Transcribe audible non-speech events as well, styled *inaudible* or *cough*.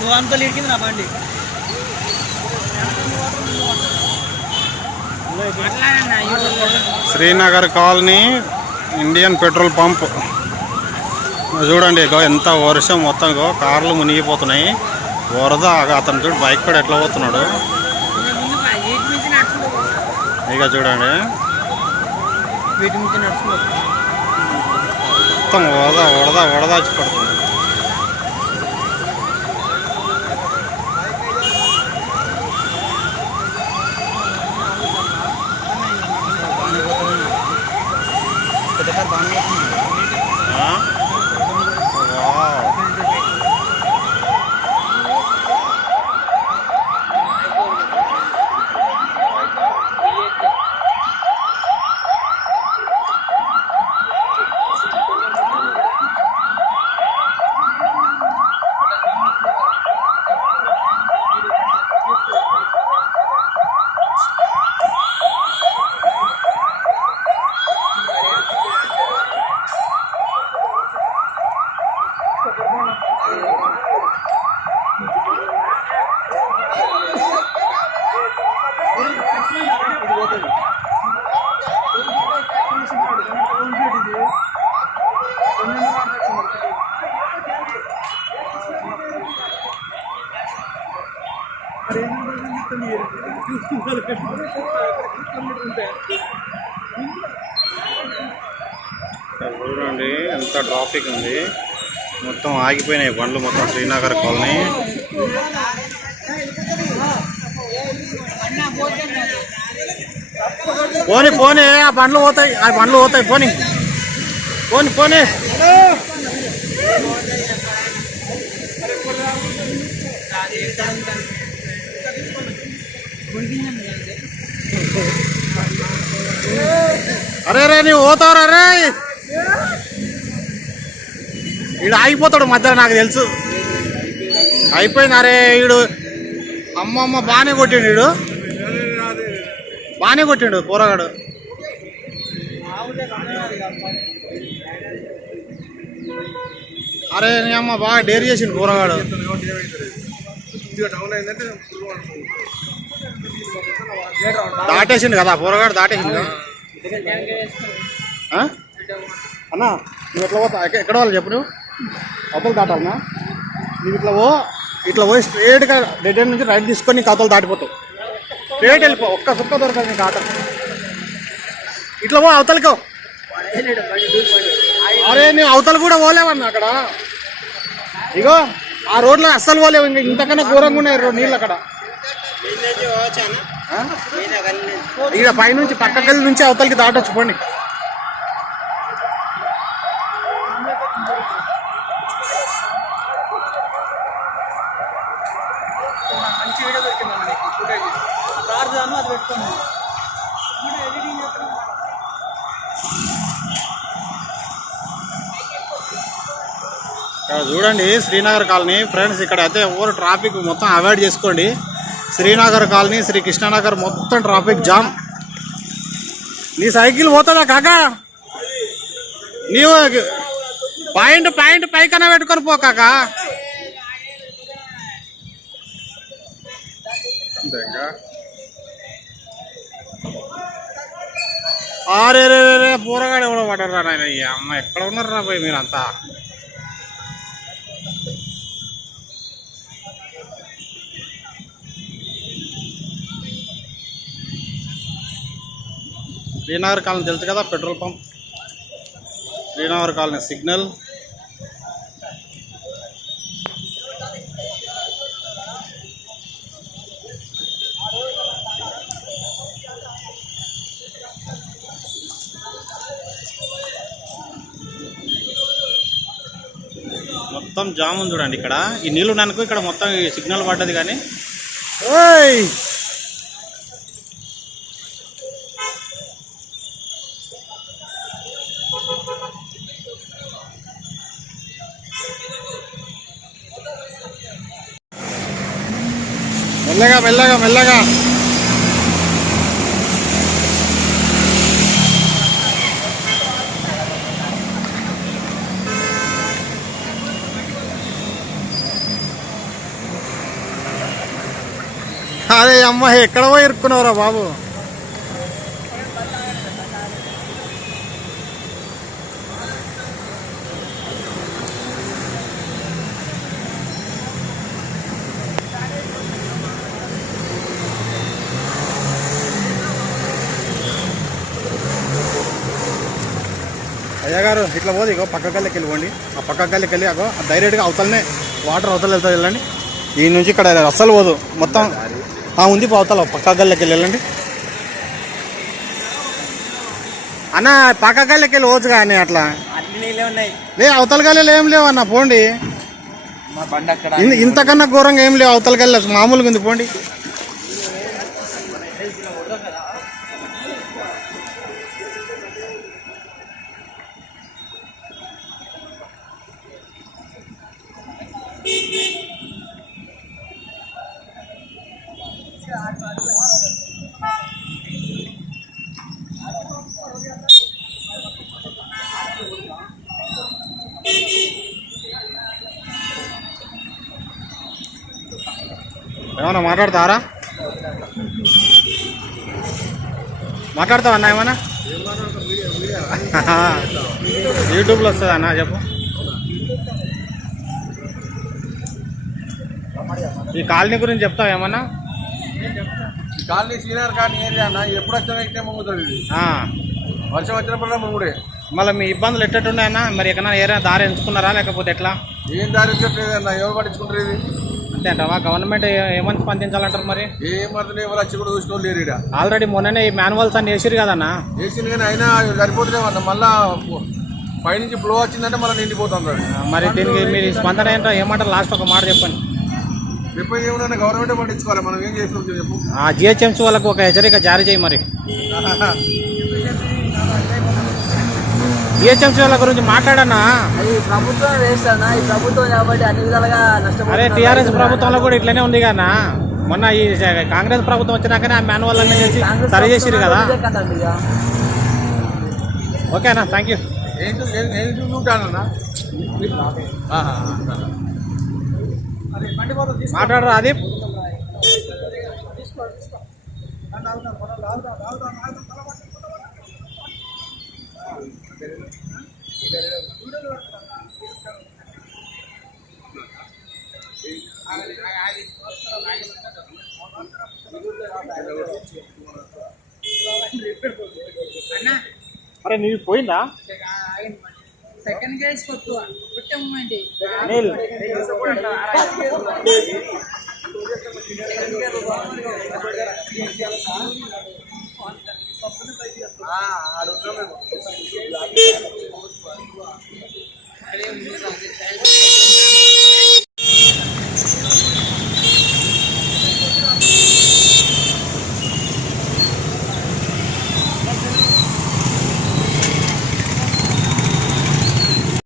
నువ్వు అనుకోలు నా బండి. Srinagar colony Indian petrol pump. చూడండి ఇగో ఎంత వర్షం మొత్తం ఇగో కార్లు మునిగిపోతున్నాయి. వరద అతను చూడు బైక్ కూడా ఎట్లా పోతున్నాడు. ఇక చూడండి. మొత్తం వరద వరద వరదాచి పడుతుంది. చూడండి ఎంత ట్రాఫిక్ ఉంది. మొత్తం ఆగిపోయినాయి బండ్లు మొత్తం శ్రీనగర్ కాలనీ. పోనీ పోనీ ఆ బండ్లు పోతాయి ఆ బండ్లు పోతాయి పోనీ. పోనీ పోనీ. అరే రే నీవు పోతావురా రే ఈడు ఆగిపోతాడు మధ్యలో నాకు తెలుసు. అయిపోయింది అరే ఈడు. అమ్మమ్మ బాగానే కొట్టిండు ఈడు. బాగానే కొట్టిండు కూరగాడు అరే నీ అమ్మ బాగా డేర్ చేసిండు కూరగాడు దాటేసింది కదా పూరగాడు దాటేసింది కదా. అన్నా నువ్వు ఎట్లా పోతా ఎక్కడ వాళ్ళు చెప్పు నువ్వు? అవతలు దాటాలన్నా నువ్వు ఇట్లా పో ఇట్లా పోయి స్ట్రేట్గా డెడ్ ఎండ్ నుంచి రైట్ తీసుకొని నీకు అవతలు దాటిపోతావు. స్ట్రేట్ వెళ్ళిపో ఒక్క సుక్క దొరకదు నీకు ఆట. ఇట్లా పో అవతలకో అరే నేను అవతలు కూడా పోలేవన్నా అక్కడ. ఇగో ఆ రోడ్లో అస్సలు పోలేవు ఇంకా ఇంతకన్నా ఘోరంగా ఉన్నాయి రోడ్ నీళ్ళు అక్కడ. ఇక్కడ పైనుంచి పక్కకెళ్ళి నుంచి అవతలకి దాటొచ్చు పోండి. చూడండి శ్రీనగర్ కాలనీ. ఫ్రెండ్స్ ఇక్కడ అయితే ఎవరు ట్రాఫిక్ మొత్తం అవాయిడ్ చేసుకోండి. శ్రీనగర్ కాలనీ శ్రీ కృష్ణానగర్ మొత్తం ట్రాఫిక్ జామ్. నీ సైకిల్ పోతుందా కాకా? నీవు పాయింట్ పాయింట్ పైకన్నా పెట్టుకొని పో కాకా. ఆరే రే రే పూరగాడు ఎవడో పడరా నాయన అమ్మ ఎక్కడ ఉన్నారు రా పోయి మీరంతా? శ్రీనగర్ కాలనీ తెలుసు కదా petrol pump. Srinagar colony signal. మొత్తం జామ్ ఉంది చూడండి ఇక్కడ. ఈ నీళ్ళు ఉన్నానుకో ఇక్కడ మొత్తం సిగ్నల్ పడ్డది కానీ. ఓయ్! మెల్లగా మెల్లగా మెల్లగా. అరే అమ్మ ఎక్కడ పోయి ఇరుక్కున్నావురా బాబు? గారు ఇట్లా పోదు ఇగో పక్క గల్లకి వెళ్ళిపోండి ఆ పక్క గల్లకి వెళ్ళి అగో డైరెక్ట్గా అవతలనే వాటర్ అవతల వెళ్తుంది వెళ్ళండి. ఈ నుంచి ఇక్కడ అస్సలు పోదు. మొత్తం ఆ ఉంది పో అవతల పక్క గల్లకి వెళ్ళి వెళ్ళండి. అన్న పక్క గల్లకి వెళ్ళి పోవచ్చు కానీ అట్లా? లే అవతల గల్లెలు ఏం లేవు అన్న పోండి. ఇంతకన్నా ఘోరంగా ఏం లేవు అవతల గల్లె మామూలుగా ఉంది పోండి. ఏమన్నా మాట్లాడతారా మాట్లాడతావా అన్న ఏమన్నా? *laughs* యూట్యూబ్లో వస్తుంది అన్న చెప్పు. ఈ కాలనీ గురించి చెప్తావు ఏమన్నా? కాలనీ శ్రీనగర్ కాలనీ ఏరియా అన్న ఎప్పుడు వచ్చినా ఇట్టే ముంగుతుంది ఇది. ఆ, వర్షం వచ్చినప్పుడల్లా ముంగుడే. మళ్ళీ మీ ఇబ్బందులు ఎట్టట్టున్నాయన్నా? మరి ఎక్కడైనా ఏదైనా దారి ఎంచుకున్నారా లేకపోతే ఎట్లా? ఏం దారి లేదన్న ఎవరు పట్టించుకుంటారు ఇది? అంటావా గవర్నమెంట్ ఏమని స్పందించాలంటారు మరి? ఏం అర్థం ఎవరు వచ్చి కూడా చూసిన లేరు ఇక్కడ ఆల్రెడీ మొన్ననే ఈ మాన్యువల్స్ అన్ని వేసిరు కదన్నా? వేసింది కానీ అయినా సరిపోతున్నామన్న మళ్ళా పైనుంచి ఫ్లో వచ్చిందంటే మళ్ళీ నిండిపోతుంది. మరి దీనికి మీరు స్పందన ఏంటో ఏమంటారు లాస్ట్ ఒక మాట చెప్పండి. ఎప్పుడు ఏమన్నా గవర్నమెంట్ పట్టించుకోవాలి మనం ఏం చేసినాం చెప్పు. ఆ జిహెచ్ఎంసీ వాళ్ళకు ఒక హెచ్చరిక జారీ చేయి మరి. *laughs* జిహెచ్ఎంసీ వాళ్ళ గురించి మాట్లాడన్నా అది ప్రభుత్వం వేస్ట్ అన్న. ఈ ప్రభుత్వం కాబట్టి అన్ని విధాలుగా అరే టీఆర్ఎస్ ప్రభుత్వంలో కూడా ఇట్లనే ఉంది కదా మొన్న ఈ కాంగ్రెస్ ప్రభుత్వం వచ్చినాకనే ఆ మాన్యువల్ అన్నీ చేసి కాంగ్రెస్ సరి చేసిరు కదా. ఇదే ఇక. ఓకేనా థ్యాంక్ యూ ఏంటి ఏం- ఏం చూసుకుంటానన్నా ఆహా, సరే. మాట్లాడరా అది అరే నీది పోయిందా సెకండ్ గేజ్ కొట్టు కొట్టే మూమెంట్ ఆ, ఆడ మేము. 一。*laughs*